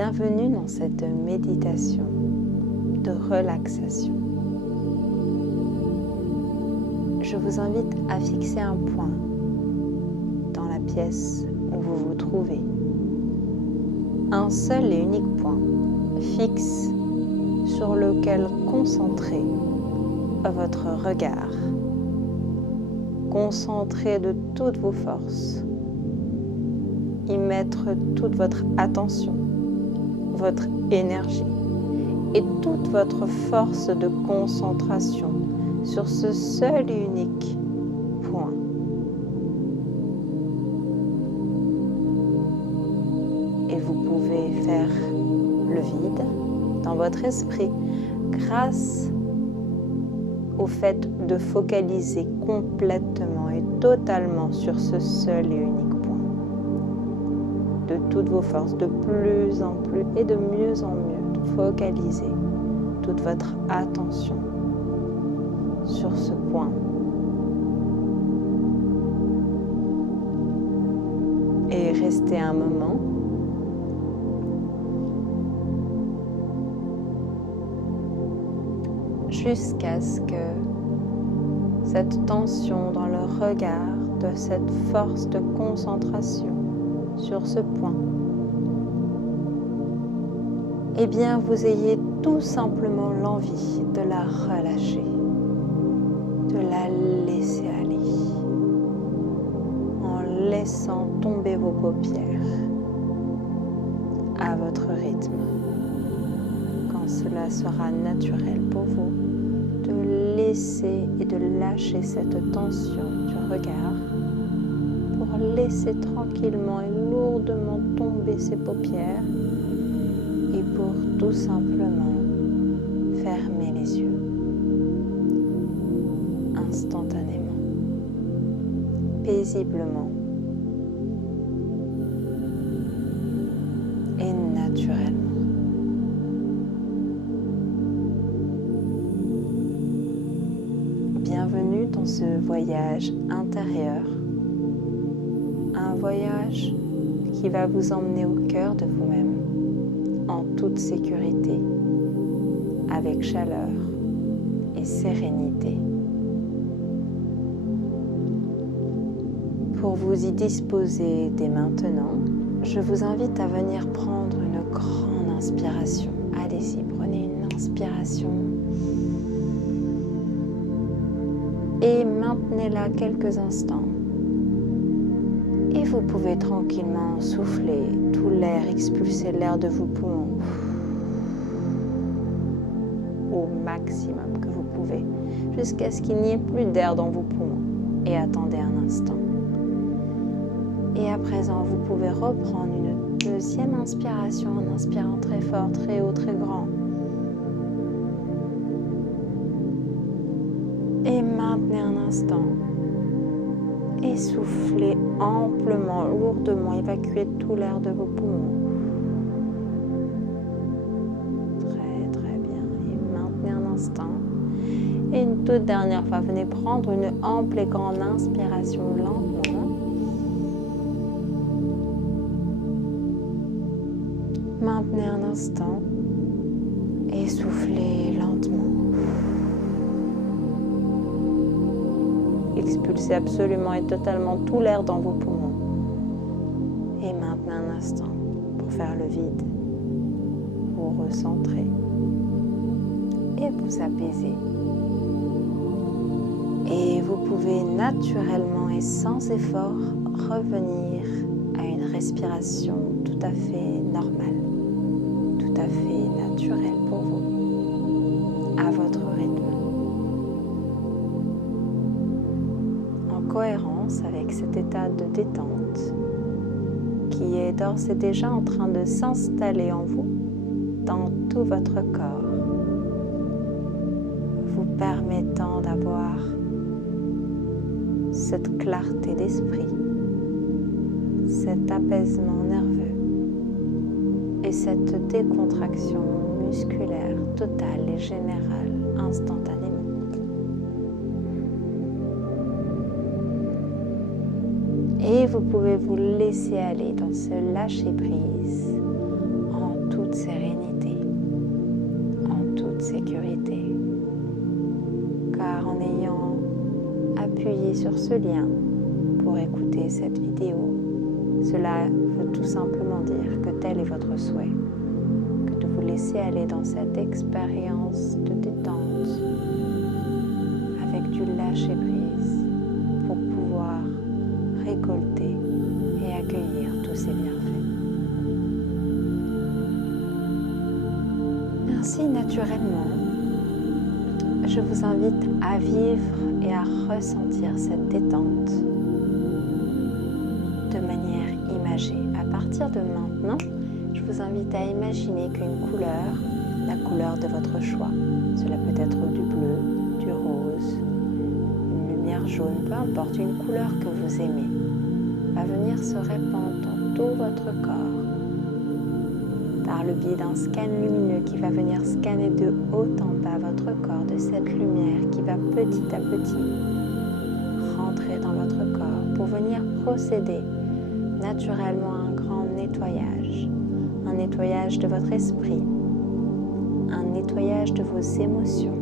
Bienvenue dans cette méditation de relaxation. Je vous invite à fixer un point dans la pièce où vous vous trouvez. Un seul et unique point fixe sur lequel concentrer votre regard. Concentrez de toutes vos forces. Y mettre toute votre attention, votre énergie et toute votre force de concentration sur ce seul et unique point. Et vous pouvez faire le vide dans votre esprit grâce au fait de focaliser complètement et totalement sur ce seul et unique point. De toutes vos forces, de plus en plus et de mieux en mieux, focalisez toute votre attention sur ce point. Et restez un moment. Jusqu'à ce que cette tension dans le regard, de cette force de concentration sur ce point, eh bien vous ayez tout simplement l'envie de la relâcher, de la laisser aller, en laissant tomber vos paupières à votre rythme, quand cela sera naturel pour vous, de laisser et de lâcher cette tension du regard pour laisser tranquillement et lourdement tomber ses paupières et pour tout simplement fermer les yeux instantanément, paisiblement et naturellement. Bienvenue dans ce voyage intérieur, un voyage qui va vous emmener au cœur de vous-même, en toute sécurité, avec chaleur et sérénité. Pour vous y disposer dès maintenant, je vous invite à venir prendre une grande inspiration. Allez-y, prenez une inspiration et maintenez-la quelques instants. Et vous pouvez tranquillement souffler tout l'air, expulser l'air de vos poumons au maximum que vous pouvez, jusqu'à ce qu'il n'y ait plus d'air dans vos poumons. Et attendez un instant. Et à présent, vous pouvez reprendre une deuxième inspiration en inspirant très fort, très haut, très grand. Et maintenez un instant. Et soufflez amplement, lourdement, évacuez tout l'air de vos poumons. Très très bien. Et maintenez un instant. Et une toute dernière fois, venez prendre une ample et grande inspiration lentement. Maintenez un instant et soufflez lentement. Expulsez absolument et totalement tout l'air dans vos poumons. Et maintenant un instant pour faire le vide, vous recentrer et vous apaiser. Et vous pouvez naturellement et sans effort revenir à une respiration tout à fait normale, tout à fait naturelle pour vous, à votre rythme. Cohérence avec cet état de détente qui est d'ores et déjà en train de s'installer en vous, dans tout votre corps, vous permettant d'avoir cette clarté d'esprit, cet apaisement nerveux et cette décontraction musculaire totale et générale instantanément. Et vous pouvez vous laisser aller dans ce lâcher-prise en toute sérénité, en toute sécurité. Car en ayant appuyé sur ce lien pour écouter cette vidéo, cela veut tout simplement dire que tel est votre souhait, que de vous laisser aller dans cette expérience de détente avec du lâcher-prise pour pouvoir récolter et accueillir tous ces bienfaits. Ainsi, naturellement, je vous invite à vivre et à ressentir cette détente de manière imagée. À partir de maintenant, je vous invite à imaginer qu'une couleur, la couleur de votre choix, cela peut être du bleu, du rose, une lumière jaune, peu importe, une couleur que vous aimez, va venir se répandre dans tout votre corps par le biais d'un scan lumineux qui va venir scanner de haut en bas votre corps de cette lumière qui va petit à petit rentrer dans votre corps pour venir procéder naturellement à un grand nettoyage de votre esprit, un nettoyage de vos émotions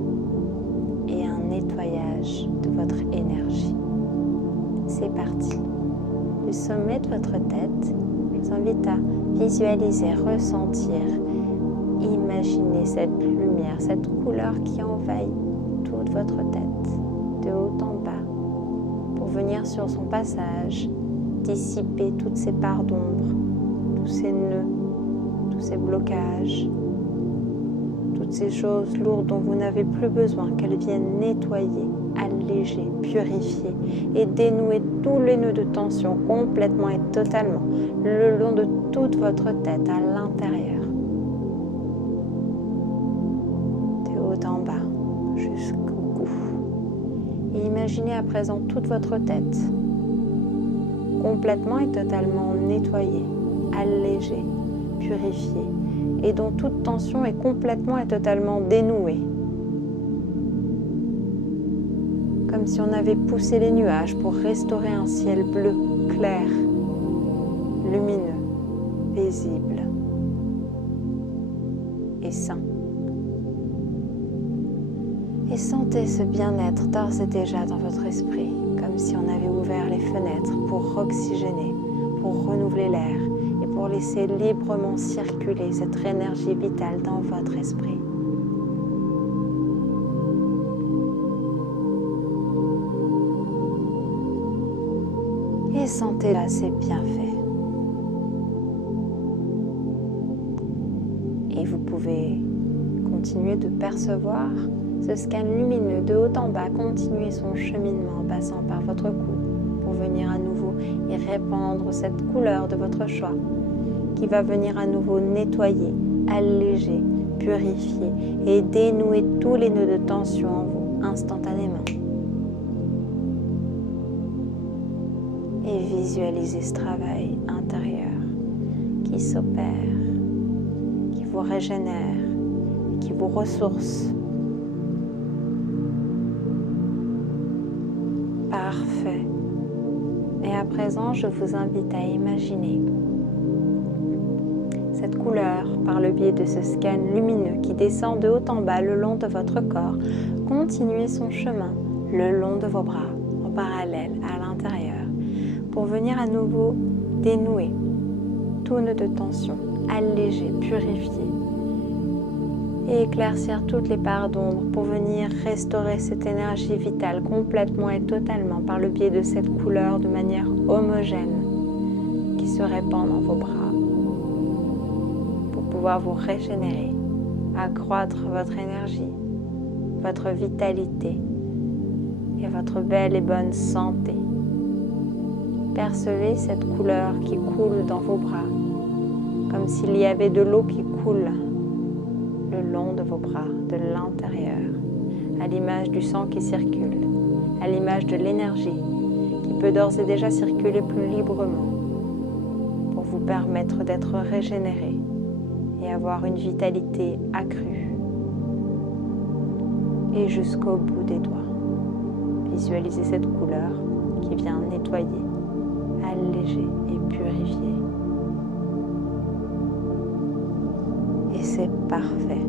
et un nettoyage de votre énergie. C'est parti. Le sommet de votre tête, je vous invite à visualiser, ressentir, imaginer cette lumière, cette couleur qui envahit toute votre tête, de haut en bas, pour venir sur son passage dissiper toutes ces parts d'ombre, tous ces nœuds, tous ces blocages, toutes ces choses lourdes dont vous n'avez plus besoin, qu'elles viennent nettoyer, alléger, purifier et dénouer tous les nœuds de tension complètement et totalement le long de toute votre tête à l'intérieur. De haut en bas jusqu'au cou. Et imaginez à présent toute votre tête complètement et totalement nettoyée, allégée, purifiée et dont toute tension est complètement et totalement dénouée. Comme si on avait poussé les nuages pour restaurer un ciel bleu, clair, lumineux, paisible et sain. Et sentez ce bien-être d'ores et déjà dans votre esprit, comme si on avait ouvert les fenêtres pour oxygéner, pour renouveler l'air et pour laisser librement circuler cette énergie vitale dans votre esprit. Et sentez là ces bienfaits. Et vous pouvez continuer de percevoir ce scan lumineux de haut en bas, continuer son cheminement en passant par votre cou pour venir à nouveau y répandre cette couleur de votre choix qui va venir à nouveau nettoyer, alléger, purifier et dénouer tous les nœuds de tension en vous instantanément. Et visualisez ce travail intérieur qui s'opère, qui vous régénère, qui vous ressource. Parfait. Et à présent, je vous invite à imaginer cette couleur par le biais de ce scan lumineux qui descend de haut en bas le long de votre corps. Continuez son chemin le long de vos bras, en parallèle à l'intérieur, pour venir à nouveau dénouer tout nœud de tension, alléger, purifier et éclaircir toutes les parts d'ombre pour venir restaurer cette énergie vitale complètement et totalement par le biais de cette couleur de manière homogène qui se répand dans vos bras pour pouvoir vous régénérer, accroître votre énergie, votre vitalité et votre belle et bonne santé. Percevez cette couleur qui coule dans vos bras, comme s'il y avait de l'eau qui coule le long de vos bras, de l'intérieur, à l'image du sang qui circule, à l'image de l'énergie qui peut d'ores et déjà circuler plus librement pour vous permettre d'être régénéré et avoir une vitalité accrue et jusqu'au bout des doigts. Visualisez cette couleur qui vient nettoyer, alléger et purifier. Et c'est parfait.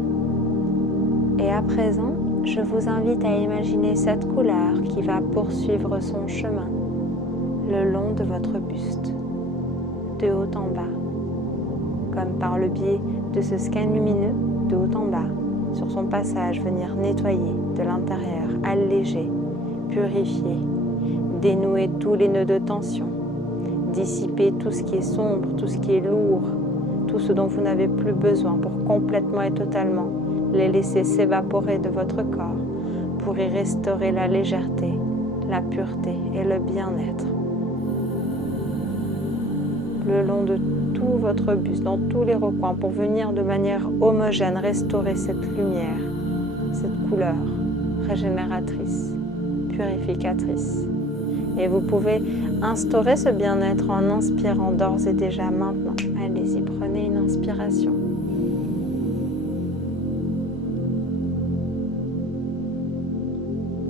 Et à présent, je vous invite à imaginer cette couleur qui va poursuivre son chemin le long de votre buste, de haut en bas, comme par le biais de ce scan lumineux de haut en bas, sur son passage venir nettoyer de l'intérieur, alléger, purifier, dénouer tous les nœuds de tension, dissiper tout ce qui est sombre, tout ce qui est lourd, tout ce dont vous n'avez plus besoin pour complètement et totalement les laisser s'évaporer de votre corps pour y restaurer la légèreté, la pureté et le bien-être. Le long de tout votre buste, dans tous les recoins, pour venir de manière homogène restaurer cette lumière, cette couleur régénératrice, purificatrice. Et vous pouvez instaurer ce bien-être en inspirant d'ores et déjà maintenant. Allez-y, prenez une inspiration.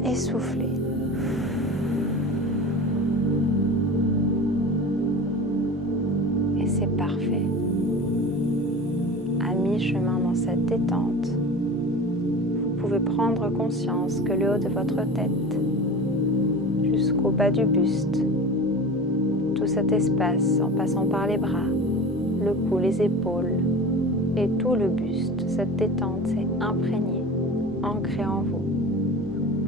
Et soufflez. Et c'est parfait. À mi-chemin dans cette détente, vous pouvez prendre conscience que le haut de votre tête, jusqu'au bas du buste, tout cet espace en passant par les bras, le cou, les épaules et tout le buste, cette détente s'est imprégnée, ancrée en vous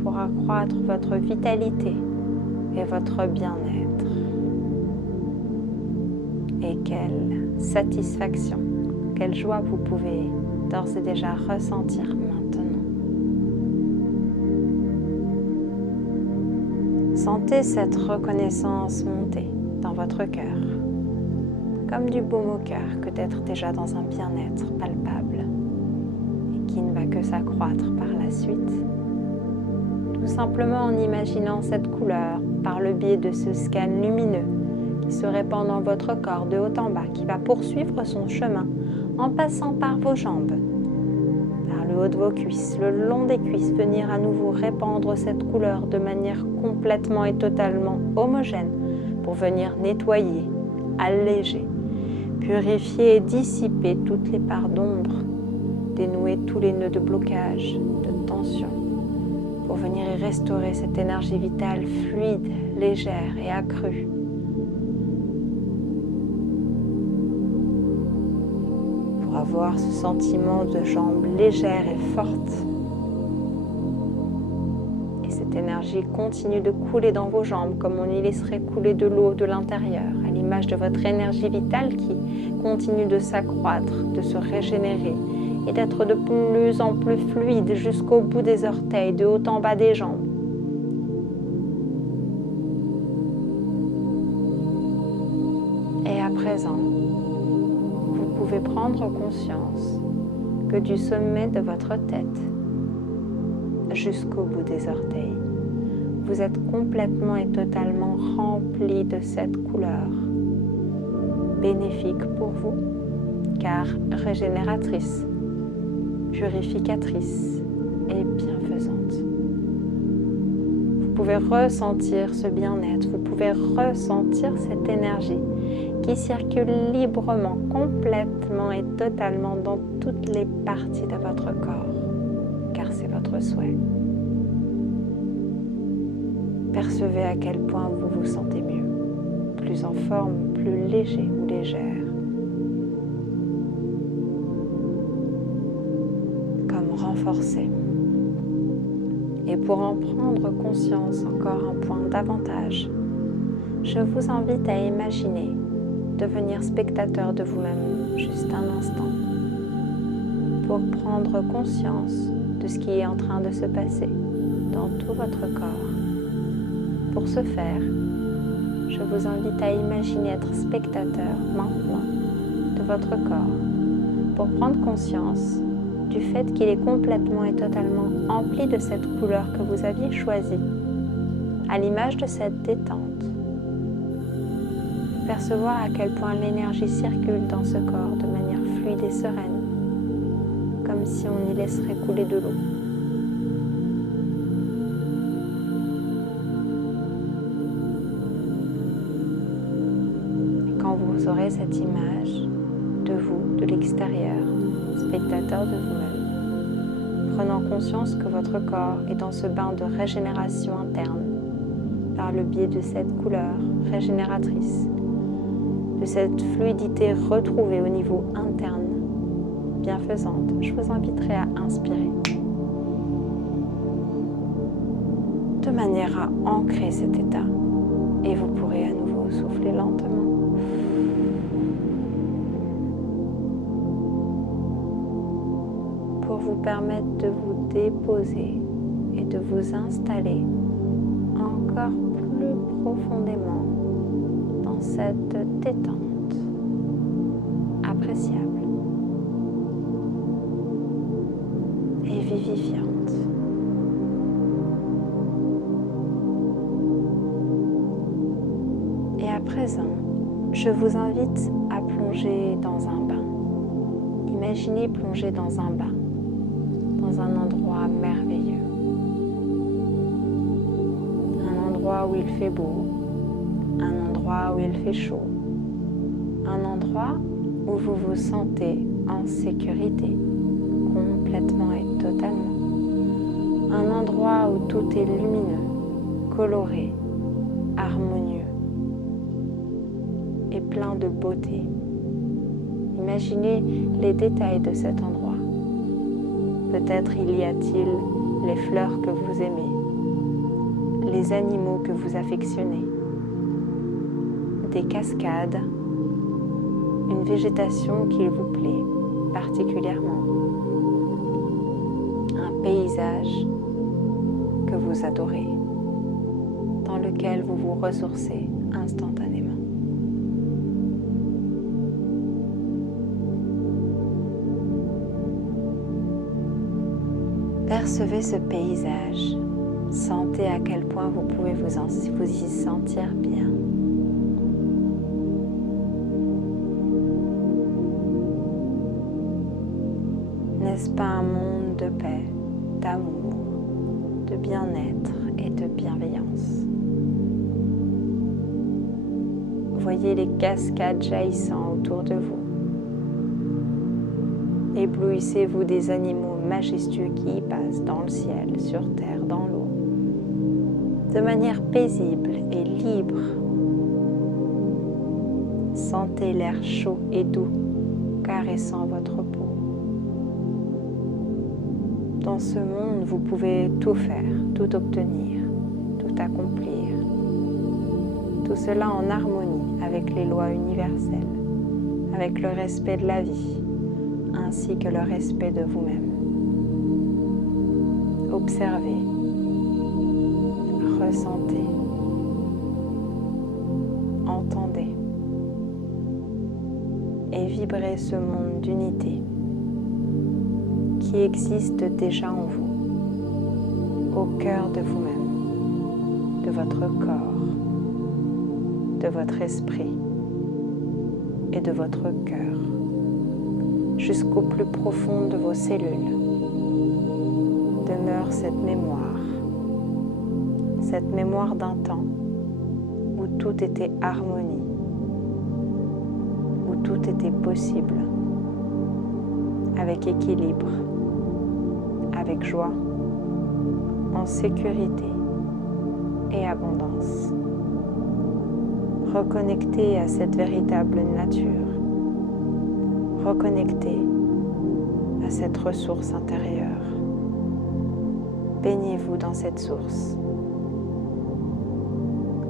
pour accroître votre vitalité et votre bien-être. Et quelle satisfaction, quelle joie vous pouvez d'ores et déjà ressentir maintenant. Sentez cette reconnaissance monter dans votre cœur, comme du baume au cœur que d'être déjà dans un bien-être palpable et qui ne va que s'accroître par la suite. Tout simplement en imaginant cette couleur par le biais de ce scan lumineux qui se répand dans votre corps de haut en bas, qui va poursuivre son chemin en passant par vos jambes, par le haut de vos cuisses, le long des cuisses, venir à nouveau répandre cette couleur de manière complètement et totalement homogène pour venir nettoyer, alléger, purifier et dissiper toutes les parts d'ombre, dénouer tous les nœuds de blocage, de tension, pour venir y restaurer cette énergie vitale fluide, légère et accrue. Pour avoir ce sentiment de jambes légères et fortes. Et cette énergie continue de couler dans vos jambes comme on y laisserait couler de l'eau de l'intérieur, à l'image de votre énergie vitale qui continue de s'accroître, de se régénérer et d'être de plus en plus fluide jusqu'au bout des orteils, de haut en bas des jambes. Et à présent, vous pouvez prendre conscience que du sommet de votre tête jusqu'au bout des orteils, vous êtes complètement et totalement rempli de cette couleur, bénéfique pour vous, car régénératrice, purificatrice et bienfaisante. Vous pouvez ressentir ce bien-être, vous pouvez ressentir cette énergie qui circule librement, complètement et totalement dans toutes les parties de votre corps, car c'est votre souhait. Percevez à quel point vous vous sentez mieux, plus en forme, plus léger ou légère. Renforcé. Et pour en prendre conscience encore un point davantage, je vous invite à imaginer devenir spectateur de vous-même juste un instant pour prendre conscience de ce qui est en train de se passer dans tout votre corps. Pour ce faire, je vous invite à imaginer être spectateur maintenant de votre corps pour prendre conscience du fait qu'il est complètement et totalement empli de cette couleur que vous aviez choisie, à l'image de cette détente. Percevoir à quel point l'énergie circule dans ce corps de manière fluide et sereine, comme si on y laisserait couler de l'eau. Quand vous aurez cette image de vous, de l'extérieur, spectateur de vous-même, prenant conscience que votre corps est dans ce bain de régénération interne par le biais de cette couleur régénératrice, de cette fluidité retrouvée au niveau interne, bienfaisante. Je vous inviterai à inspirer de manière à ancrer cet état et vous pourrez à nouveau souffler lentement. Pour vous permettre de vous déposer et de vous installer encore plus profondément dans cette détente appréciable et vivifiante. Et à présent, je vous invite à plonger dans un bain. Imaginez plonger dans un bain, dans un endroit merveilleux. Un endroit où il fait beau, un endroit où il fait chaud, un endroit où vous vous sentez en sécurité, complètement et totalement. Un endroit où tout est lumineux, coloré, harmonieux et plein de beauté. Imaginez les détails de cet endroit. Peut-être y a-t-il les fleurs que vous aimez, les animaux que vous affectionnez, des cascades, une végétation qui vous plaît particulièrement, un paysage que vous adorez, dans lequel vous vous ressourcez instantanément. Percevez ce paysage, sentez à quel point vous pouvez vous y sentir bien. N'est-ce pas un monde de paix, d'amour, de bien-être et de bienveillance? Voyez les cascades jaillissant autour de vous. Éblouissez-vous des animaux majestueux qui y passent dans le ciel, sur terre, dans l'eau, de manière paisible et libre. Sentez l'air chaud et doux caressant votre peau. Dans ce monde, vous pouvez tout faire, tout obtenir, tout accomplir. Tout cela en harmonie avec les lois universelles, avec le respect de la vie, ainsi que le respect de vous-même. Observez, ressentez, entendez et vibrez ce monde d'unité qui existe déjà en vous, au cœur de vous-même, de votre corps, de votre esprit et de votre cœur, jusqu'au plus profond de vos cellules. Demeure cette mémoire d'un temps où tout était harmonie, où tout était possible, avec équilibre, avec joie, en sécurité et abondance. Reconnectez à cette véritable nature, reconnectez à cette ressource intérieure. Baignez-vous dans cette source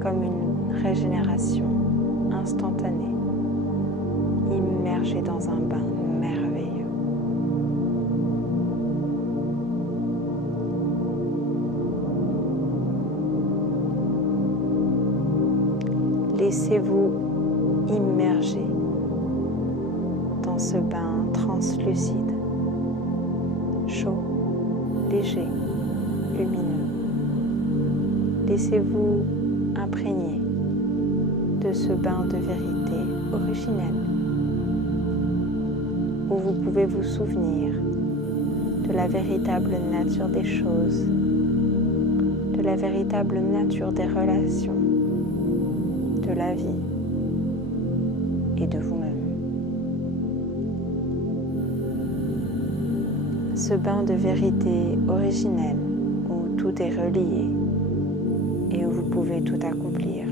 comme une régénération instantanée, immergée dans un bain merveilleux. Laissez-vous immerger dans ce bain translucide, chaud, léger, lumineux. Laissez-vous imprégner de ce bain de vérité originelle où vous pouvez vous souvenir de la véritable nature des choses, de la véritable nature des relations, de la vie et de vous-même. ce bain de vérité originelle où tout est relié et où vous pouvez tout accomplir,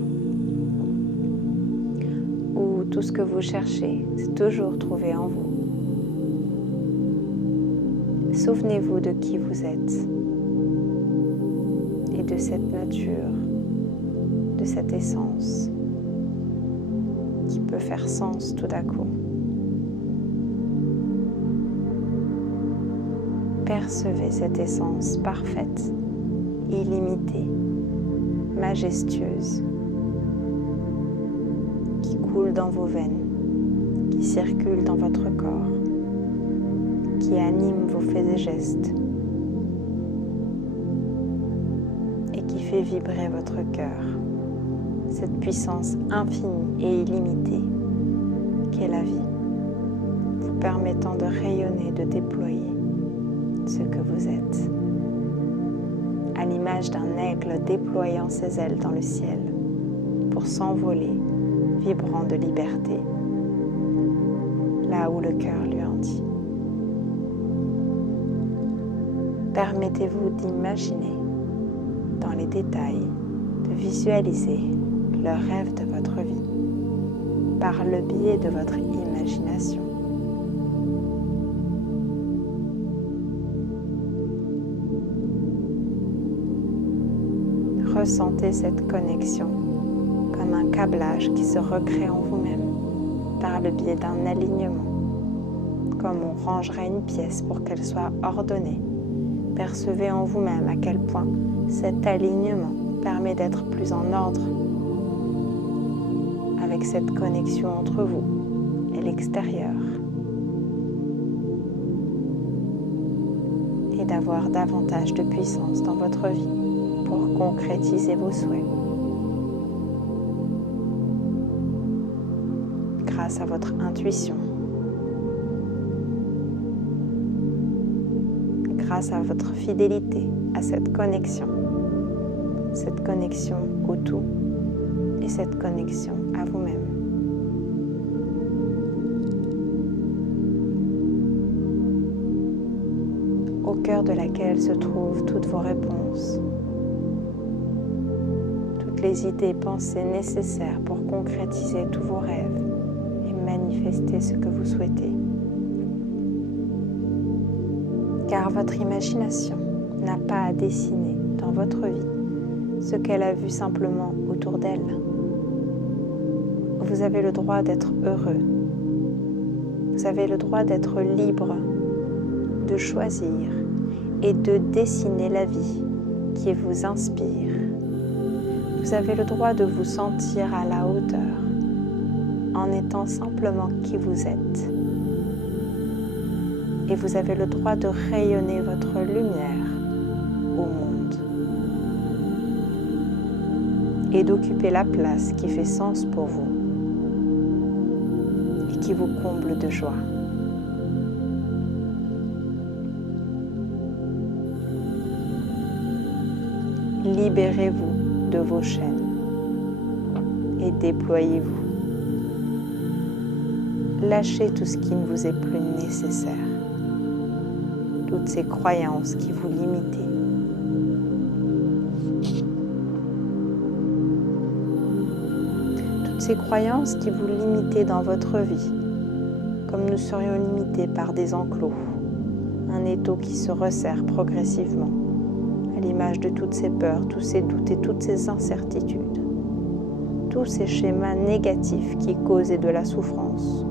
où tout ce que vous cherchez, c'est toujours trouvé en vous. Souvenez-vous de qui vous êtes et de cette nature, de cette essence qui peut faire sens tout à coup. Percevez cette essence parfaite, illimitée, majestueuse, qui coule dans vos veines, qui circule dans votre corps, qui anime vos faits et gestes et qui fait vibrer votre cœur. Cette puissance infinie et illimitée qu'est la vie, vous permettant de rayonner, de déployer ce que vous êtes, à l'image d'un aigle déployant ses ailes dans le ciel pour s'envoler, vibrant de liberté, là où le cœur lui en dit. Permettez-vous d'imaginer dans les détails, de visualiser le rêve de votre vie par le biais de votre imagination. Ressentez cette connexion comme un câblage qui se recrée en vous-même par le biais d'un alignement, comme on rangerait une pièce pour qu'elle soit ordonnée. Percevez en vous-même à quel point cet alignement permet d'être plus en ordre avec cette connexion entre vous et l'extérieur et d'avoir davantage de puissance dans votre vie pour concrétiser vos souhaits grâce à votre intuition, grâce à votre fidélité à cette connexion au tout et cette connexion à vous-même. Au cœur de laquelle se trouvent toutes vos réponses, toutes les idées, pensées nécessaires pour concrétiser tous vos rêves et manifester ce que vous souhaitez. Car votre imagination n'a pas à dessiner dans votre vie ce qu'elle a vu simplement autour d'elle. Vous avez le droit d'être heureux. Vous avez le droit d'être libre, de choisir et de dessiner la vie qui vous inspire. Vous avez le droit de vous sentir à la hauteur en étant simplement qui vous êtes. Et vous avez le droit de rayonner votre lumière au monde et d'occuper la place qui fait sens pour vous et qui vous comble de joie. Libérez-vous de vos chaînes et déployez-vous. Lâchez tout ce qui ne vous est plus nécessaire. Toutes ces croyances qui vous limitent. Toutes ces croyances qui vous limitent dans votre vie, comme nous serions limités par des enclos, un étau qui se resserre progressivement, à l'image de toutes ces peurs, tous ces doutes et toutes ces incertitudes, tous ces schémas négatifs qui causaient de la souffrance,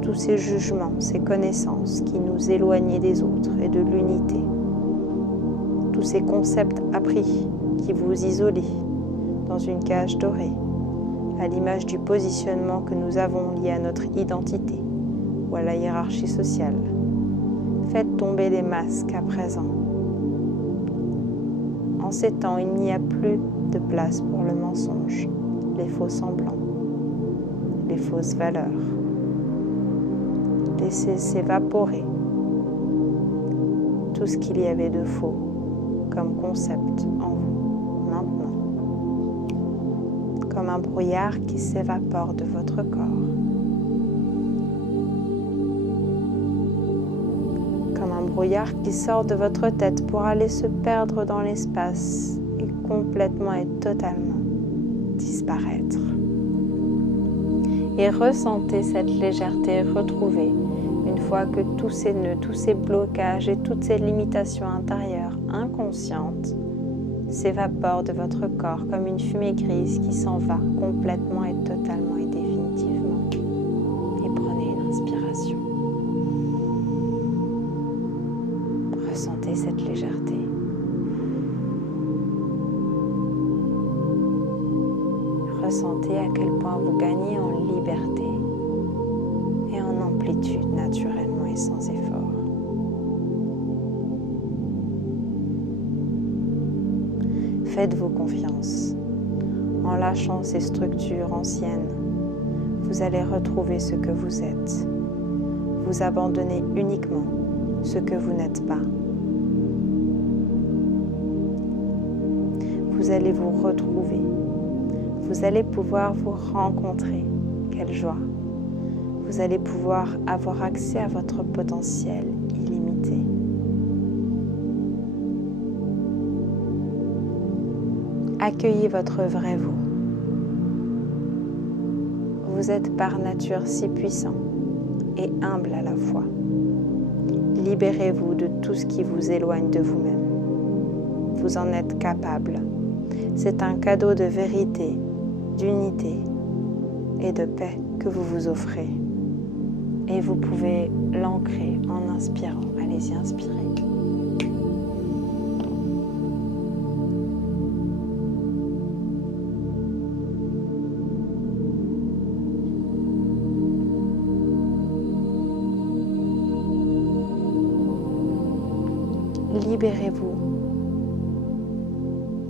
tous ces jugements, ces connaissances qui nous éloignaient des autres et de l'unité, tous ces concepts appris qui vous isolaient dans une cage dorée, à l'image du positionnement que nous avons lié à notre identité ou à la hiérarchie sociale. Faites tomber les masques à présent. En ces temps, il n'y a plus de place pour le mensonge, les faux semblants, les fausses valeurs. Laissez s'évaporer tout ce qu'il y avait de faux comme concept en vous maintenant, comme un brouillard qui s'évapore de votre corps, comme un brouillard qui sort de votre tête pour aller se perdre dans l'espace et complètement et totalement disparaître. Et ressentez cette légèreté retrouvée une fois que tous ces nœuds, tous ces blocages et toutes ces limitations intérieures inconscientes s'évaporent de votre corps comme une fumée grise qui s'en va complètement et totalement et définitivement. Et prenez une inspiration. Ressentez cette légèreté. Ressentez à quel point vous gagnez en liberté et en amplitude naturellement et sans effort. Faites-vous confiance. En lâchant ces structures anciennes, vous allez retrouver ce que vous êtes. Vous abandonnez uniquement ce que vous n'êtes pas. Vous allez vous retrouver. Vous allez pouvoir vous rencontrer. Quelle joie! Vous allez pouvoir avoir accès à votre potentiel illimité. Accueillez votre vrai vous. Vous êtes par nature si puissant et humble à la fois. Libérez-vous de tout ce qui vous éloigne de vous-même. Vous en êtes capable. C'est un cadeau de vérité, d'unité et de paix que vous vous offrez. Et vous pouvez l'ancrer en inspirant. Allez-y, inspirez. Libérez-vous.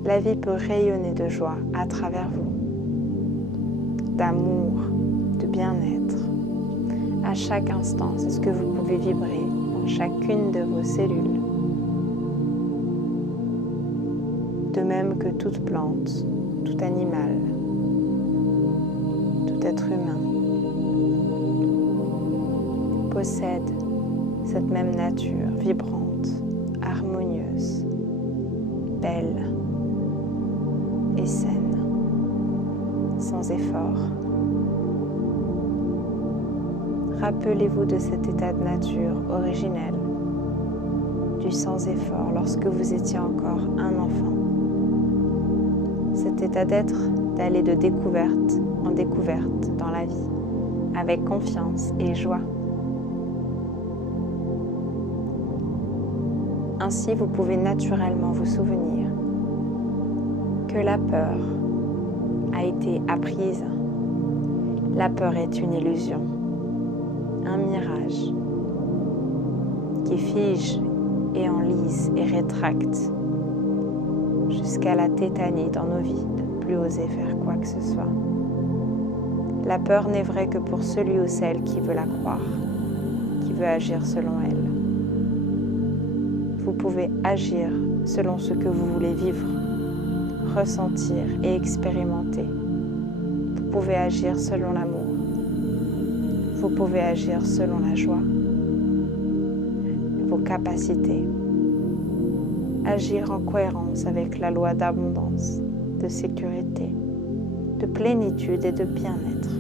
La vie peut rayonner de joie à travers vous, d'amour, de bien-être. À chaque instant, c'est ce que vous pouvez vibrer dans chacune de vos cellules. De même que toute plante, tout animal, tout être humain possède cette même nature vibrante, harmonieuse, belle et saine, sans effort. Rappelez-vous de cet état de nature originel, du sans effort lorsque vous étiez encore un enfant. Cet état d'être, d'aller de découverte en découverte dans la vie, avec confiance et joie. Ainsi, vous pouvez naturellement vous souvenir que la peur a été apprise. La peur est une illusion, un mirage qui fige et enlise et rétracte jusqu'à la tétanie dans nos vies, de ne plus oser faire quoi que ce soit. La peur n'est vraie que pour celui ou celle qui veut la croire, qui veut agir selon elle. Vous pouvez agir selon ce que vous voulez vivre, ressentir et expérimenter. Vous pouvez agir selon l'amour. Vous pouvez agir selon la joie, vos capacités. Agir en cohérence avec la loi d'abondance, de sécurité, de plénitude et de bien-être.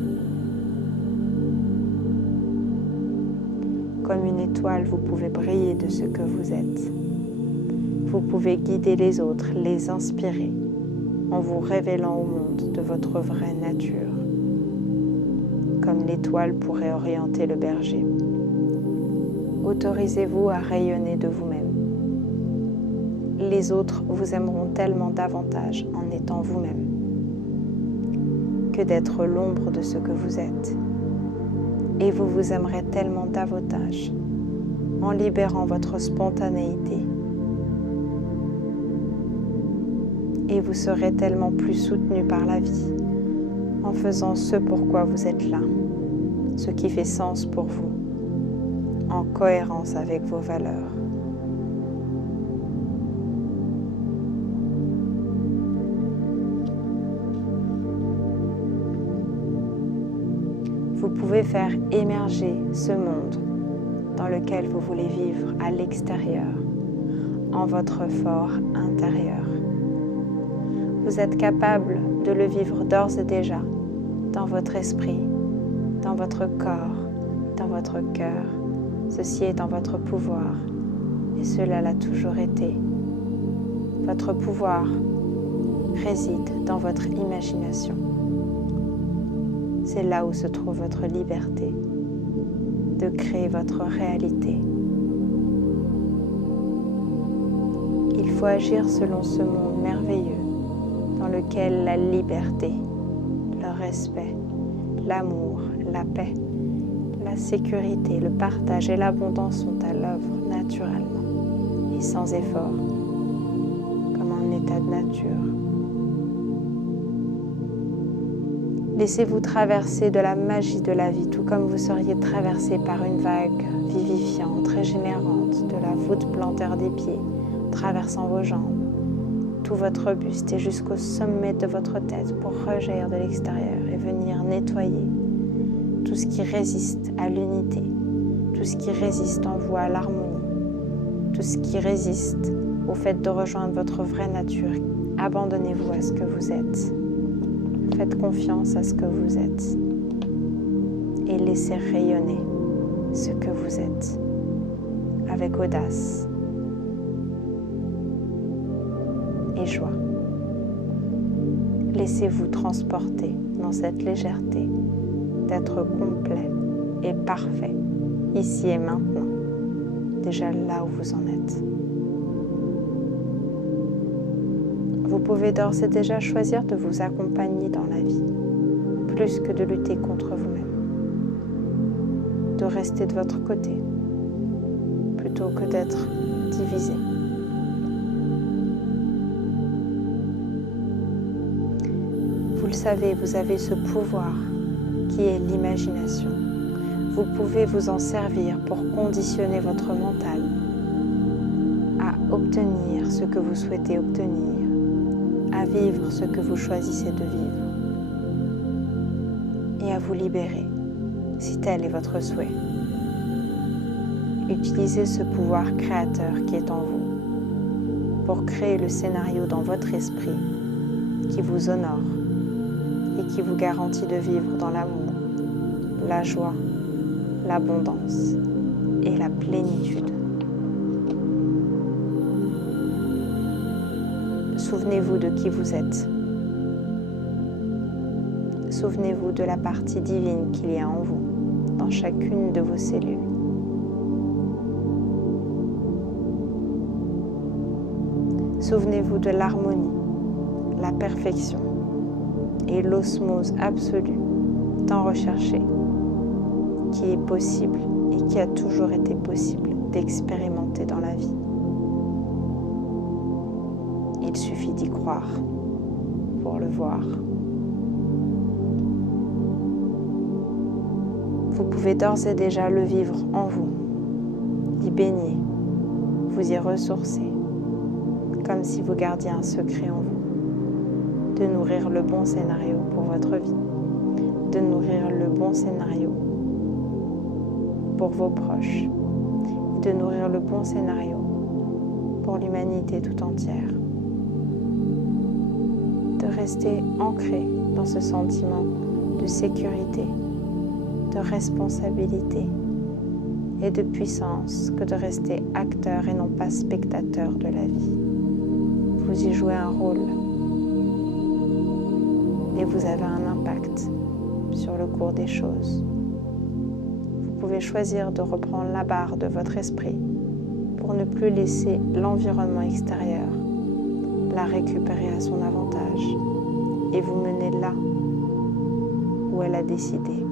Comme une étoile, vous pouvez briller de ce que vous êtes. Vous pouvez guider les autres, les inspirer, en vous révélant au monde de votre vraie nature, comme l'étoile pourrait orienter le berger. Autorisez-vous à rayonner de vous-même. Les autres vous aimeront tellement davantage en étant vous-même que d'être l'ombre de ce que vous êtes. Et vous vous aimerez tellement davantage en libérant votre spontanéité. Et vous serez tellement plus soutenu par la vie en faisant ce pourquoi vous êtes là, ce qui fait sens pour vous, en cohérence avec vos valeurs. Vous pouvez faire émerger ce monde dans lequel vous voulez vivre à l'extérieur, en votre fort intérieur. Vous êtes capable de le vivre d'ores et déjà dans votre esprit, dans votre corps, dans votre cœur. Ceci est en votre pouvoir et cela l'a toujours été. Votre pouvoir réside dans votre imagination. C'est là où se trouve votre liberté de créer votre réalité. Il faut agir selon ce monde merveilleux dans lequel la liberté, le respect, l'amour, la paix, la sécurité, le partage et l'abondance sont à l'œuvre naturellement et sans effort, comme un état de nature. Laissez-vous traverser de la magie de la vie, tout comme vous seriez traversé par une vague vivifiante, régénérante de la voûte plantaire des pieds, traversant vos jambes, tout votre buste et jusqu'au sommet de votre tête pour rejaillir de l'extérieur et venir nettoyer tout ce qui résiste à l'unité, tout ce qui résiste en vous à l'harmonie, tout ce qui résiste au fait de rejoindre votre vraie nature. Abandonnez-vous à ce que vous êtes. Faites confiance à ce que vous êtes et laissez rayonner ce que vous êtes avec audace et joie. Laissez-vous transporter dans cette légèreté d'être complet et parfait ici et maintenant, déjà là où vous en êtes. Vous pouvez d'ores et déjà choisir de vous accompagner dans la vie, plus que de lutter contre vous-même, de rester de votre côté, plutôt que d'être divisé. Vous le savez, vous avez ce pouvoir qui est l'imagination. Vous pouvez vous en servir pour conditionner votre mental à obtenir ce que vous souhaitez obtenir, à vivre ce que vous choisissez de vivre et à vous libérer si tel est votre souhait. Utilisez ce pouvoir créateur qui est en vous pour créer le scénario dans votre esprit qui vous honore et qui vous garantit de vivre dans l'amour, la joie, l'abondance et la plénitude. Souvenez-vous de qui vous êtes. Souvenez-vous de la partie divine qu'il y a en vous, dans chacune de vos cellules. Souvenez-vous de l'harmonie, la perfection et l'osmose absolue, tant recherchée, qui est possible et qui a toujours été possible d'expérimenter dans la vie. Il suffit d'y croire pour le voir. Vous pouvez d'ores et déjà le vivre en vous, y baigner, vous y ressourcer, comme si vous gardiez un secret en vous, de nourrir le bon scénario pour votre vie, de nourrir le bon scénario pour vos proches, et de nourrir le bon scénario pour l'humanité tout entière. De rester ancré dans ce sentiment de sécurité, de responsabilité et de puissance que de rester acteur et non pas spectateur de la vie. Vous y jouez un rôle et vous avez un impact sur le cours des choses. Vous pouvez choisir de reprendre la barre de votre esprit pour ne plus laisser l'environnement extérieur la récupérer à son avantage et vous mener là où elle a décidé.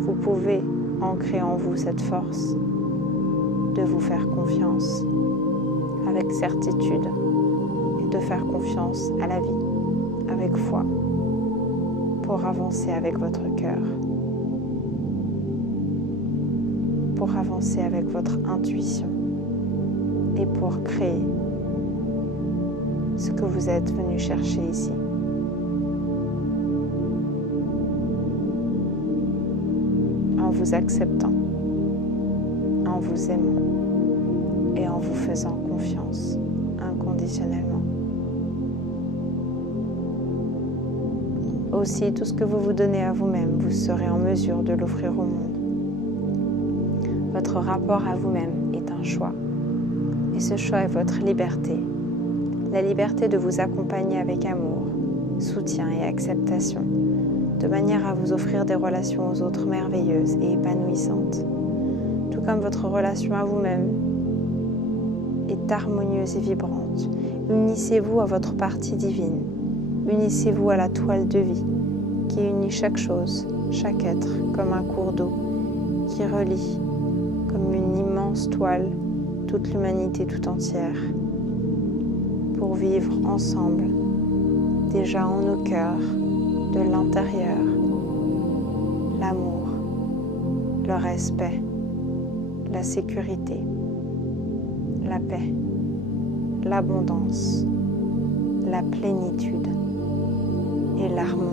Vous pouvez ancrer en vous cette force de vous faire confiance avec certitude et de faire confiance à la vie avec foi pour avancer avec votre cœur, pour avancer avec votre intuition et pour créer ce que vous êtes venu chercher ici. En vous acceptant en vous aimant et en vous faisant confiance inconditionnellement. Aussi, tout ce que vous vous donnez à vous-même, vous serez en mesure de l'offrir au monde. Votre rapport à vous-même est un choix. Et ce choix est votre liberté. La liberté de vous accompagner avec amour, soutien et acceptation, de manière à vous offrir des relations aux autres merveilleuses et épanouissantes. Tout comme votre relation à vous-même est harmonieuse et vibrante, unissez-vous à votre partie divine. Unissez-vous à la toile de vie qui unit chaque chose, chaque être, comme un cours d'eau qui relie, comme une immense toile, toute l'humanité tout entière, pour vivre ensemble, déjà en nos cœurs, de l'intérieur, l'amour, le respect, la sécurité, la paix, l'abondance, la plénitude et l'harmonie.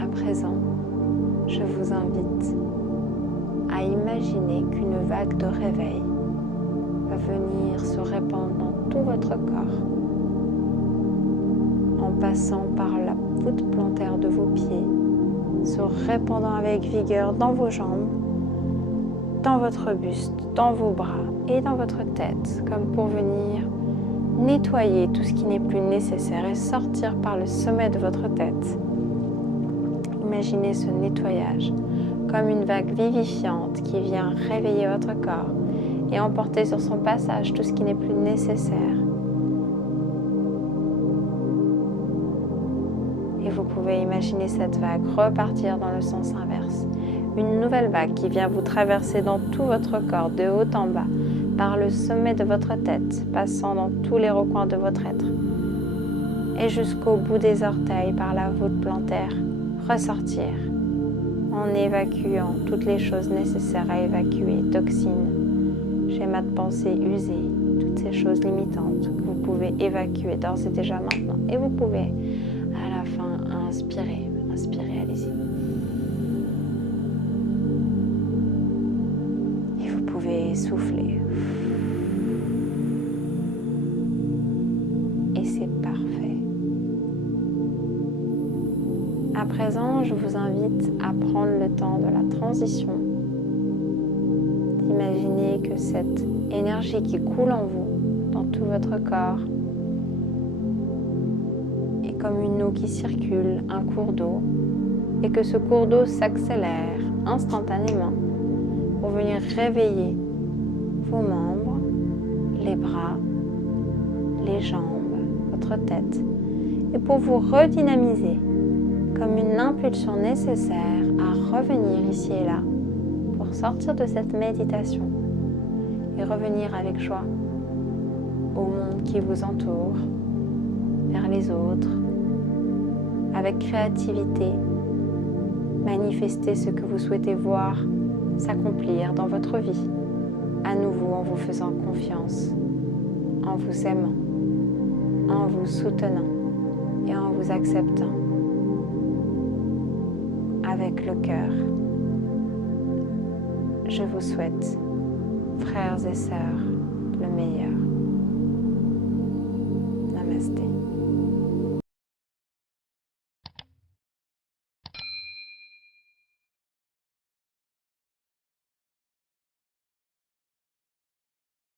À présent, je vous invite à imaginer qu'une vague de réveil va venir se répandre dans tout votre corps, en passant par la voûte plantaire de vos pieds, se répandant avec vigueur dans vos jambes, dans votre buste, dans vos bras et dans votre tête, comme pour venir nettoyer tout ce qui n'est plus nécessaire et sortir par le sommet de votre tête. Imaginez ce nettoyage comme une vague vivifiante qui vient réveiller votre corps et emporter sur son passage tout ce qui n'est plus nécessaire. Et vous pouvez imaginer cette vague repartir dans le sens inverse. Une nouvelle vague qui vient vous traverser dans tout votre corps, de haut en bas, par le sommet de votre tête, passant dans tous les recoins de votre être. Et jusqu'au bout des orteils, par la voûte plantaire, ressortir en évacuant toutes les choses nécessaires à évacuer, toxines, schémas de pensée usés, toutes ces choses limitantes que vous pouvez évacuer d'ores et déjà maintenant. Et vous pouvez à la fin inspirer, allez-y. Et vous pouvez souffler. Et c'est parfait. À présent, je vous invite à prendre le temps de la transition, d'imaginer que cette énergie qui coule en vous, dans tout votre corps, est comme une eau qui circule, un cours d'eau, et que ce cours d'eau s'accélère instantanément pour venir réveiller vos membres, les bras, les jambes, votre tête, et pour vous redynamiser comme une impulsion nécessaire à revenir ici et là pour sortir de cette méditation et revenir avec joie au monde qui vous entoure, vers les autres, avec créativité, manifester ce que vous souhaitez voir s'accomplir dans votre vie, à nouveau en vous faisant confiance, en vous aimant, en vous soutenant et en vous acceptant. Avec le cœur, je vous souhaite, frères et sœurs, le meilleur. Namasté.